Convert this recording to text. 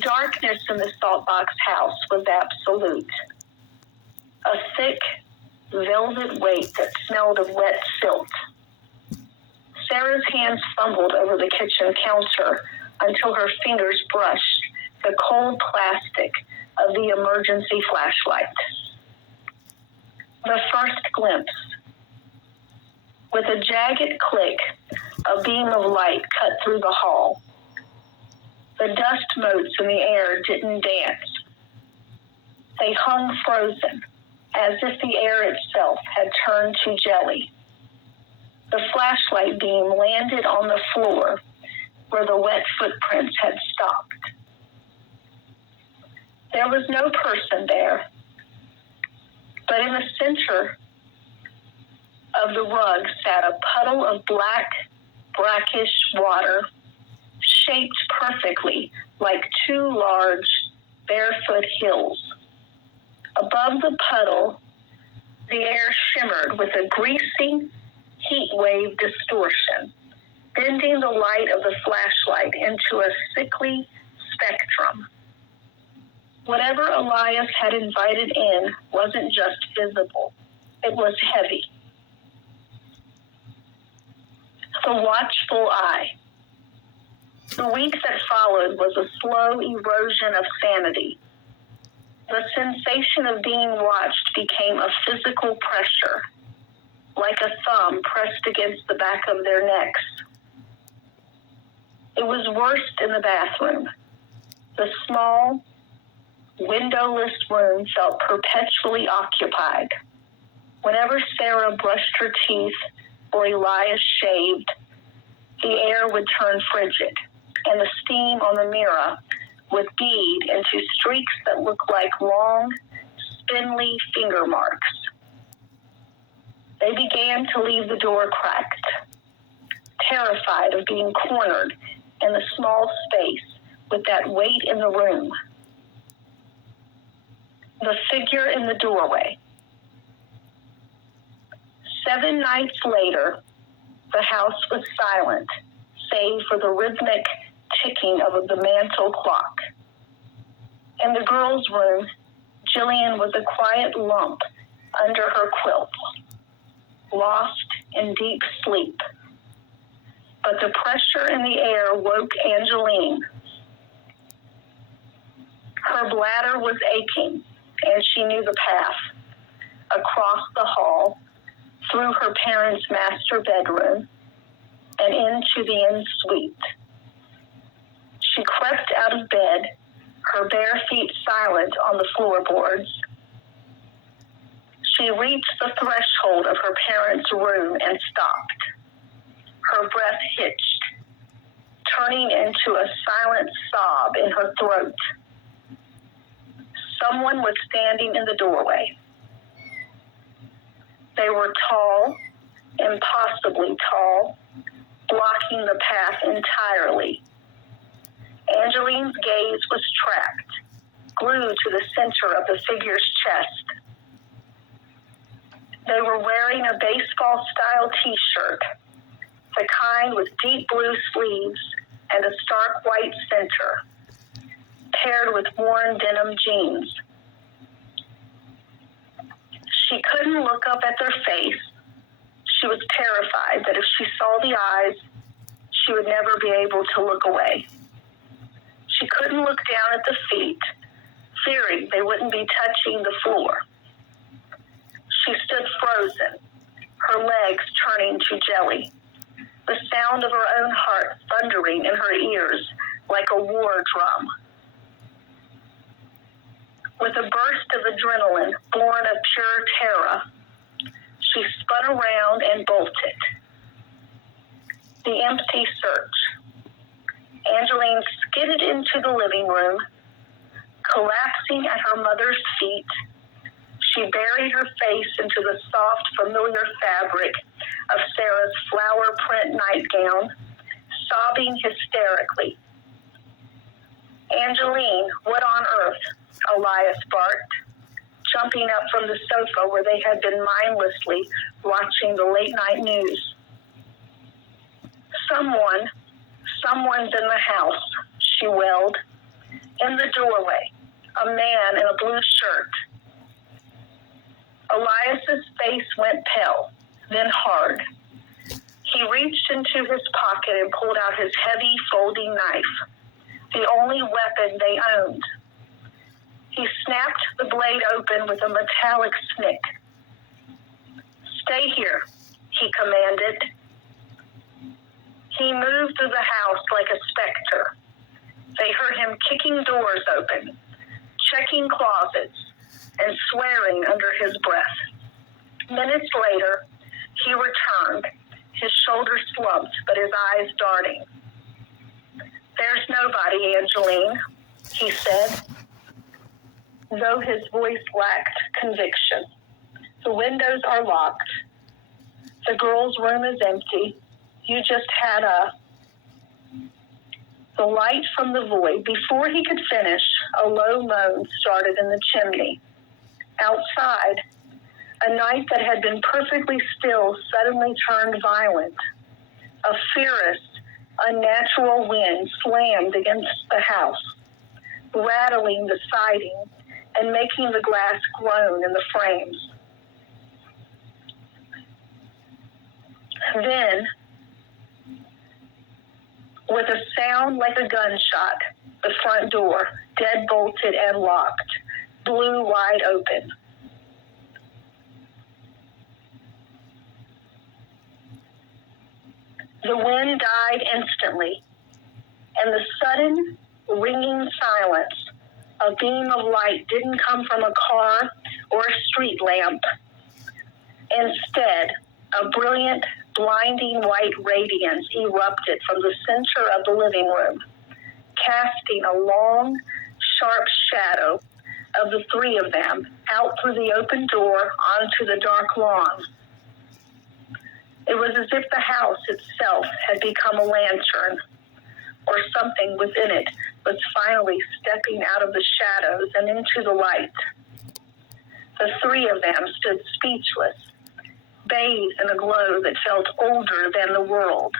darkness in the Saltbox house was absolute. A thick, velvet weight that smelled of wet silt. Sarah's hands fumbled over the kitchen counter until her fingers brushed the cold plastic of the emergency flashlight. The first glimpse. With a jagged click, a beam of light cut through the hall. The dust motes in the air didn't dance. They hung frozen, as if the air itself had turned to jelly. The flashlight beam landed on the floor where the wet footprints had stopped. There was no person there, but in the center of the rug sat a puddle of black, brackish water, shaped perfectly like two large, barefoot hills. Above the puddle, the air shimmered with a greasy heat wave distortion, bending the light of the flashlight into a sickly spectrum. Whatever Elias had invited in wasn't just visible, it was heavy. The watchful eye. The week that followed was a slow erosion of sanity. The sensation of being watched became a physical pressure, like a thumb pressed against the back of their necks. It was worst in the bathroom. The small, windowless room felt perpetually occupied. Whenever Sarah brushed her teeth or Elias shaved, the air would turn frigid, and the steam on the mirror would bead into streaks that looked like long, spindly finger marks. They began to leave the door cracked, terrified of being cornered in the small space with that weight in the room. The figure in the doorway. 7 nights later, the house was silent, save for the rhythmic ticking of the mantel clock. In the girls' room, Jillian was a quiet lump under her quilt, lost in deep sleep. But the pressure in the air woke Angeline. Her bladder was aching, and she knew the path across the hall, through her parents' master bedroom, and into the en-suite. She crept out of bed, her bare feet silent on the floorboards. She reached the threshold of her parents' room and stopped. Her breath hitched, turning into a silent sob in her throat. Someone was standing in the doorway. They were tall, impossibly tall, blocking the path entirely. Angeline's gaze was tracked, glued to the center of the figure's chest. They were wearing a baseball-style t-shirt, the kind with deep blue sleeves and a stark white center, paired with worn denim jeans. She couldn't look up at their face. She was terrified that if she saw the eyes, she would never be able to look away. She couldn't look down at the feet, fearing they wouldn't be touching the floor. She stood frozen, her legs turning to jelly, the sound of her own heart thundering in her ears like a war drum. With a burst of adrenaline born of pure terror, she spun around and bolted. The empty search. Angeline skidded into the living room. Collapsing at her mother's feet, she buried her face into the soft, familiar fabric of Sarah's flower print nightgown, sobbing hysterically. "Angeline, what on earth?" Elias barked, jumping up from the sofa where they had been mindlessly watching the late-night news. Someone's in the house," she wailed. In the doorway, a man in a blue shirt. Elias's face went pale, then hard. He reached into his pocket and pulled out his heavy folding knife, the only weapon they owned. He snapped the blade open with a metallic snick. "Stay here," he commanded. He moved through the house like a specter. They heard him kicking doors open, checking closets, and swearing under his breath. Minutes later, he returned, his shoulders slumped, but his eyes darting. "There's nobody, Angeline," he said, though his voice lacked conviction. "The windows are locked. The girl's room is empty. You just had a..." The light from the void. Before he could finish, a low moan started in the chimney. Outside, a night that had been perfectly still suddenly turned violent. A fierce, unnatural wind slammed against the house, rattling the siding and making the glass groan in the frames. Then, with a sound like a gunshot, the front door, dead-bolted and locked, blew wide open. The wind died instantly, and the sudden, ringing silence, a beam of light didn't come from a car or a street lamp. Instead, a brilliant, blinding white radiance erupted from the center of the living room, casting a long, sharp shadow of the three of them out through the open door onto the dark lawn. It was as if the house itself had become a lantern, or something within it was finally stepping out of the shadows and into the light. The three of them stood speechless, bathed in a glow that felt older than the world.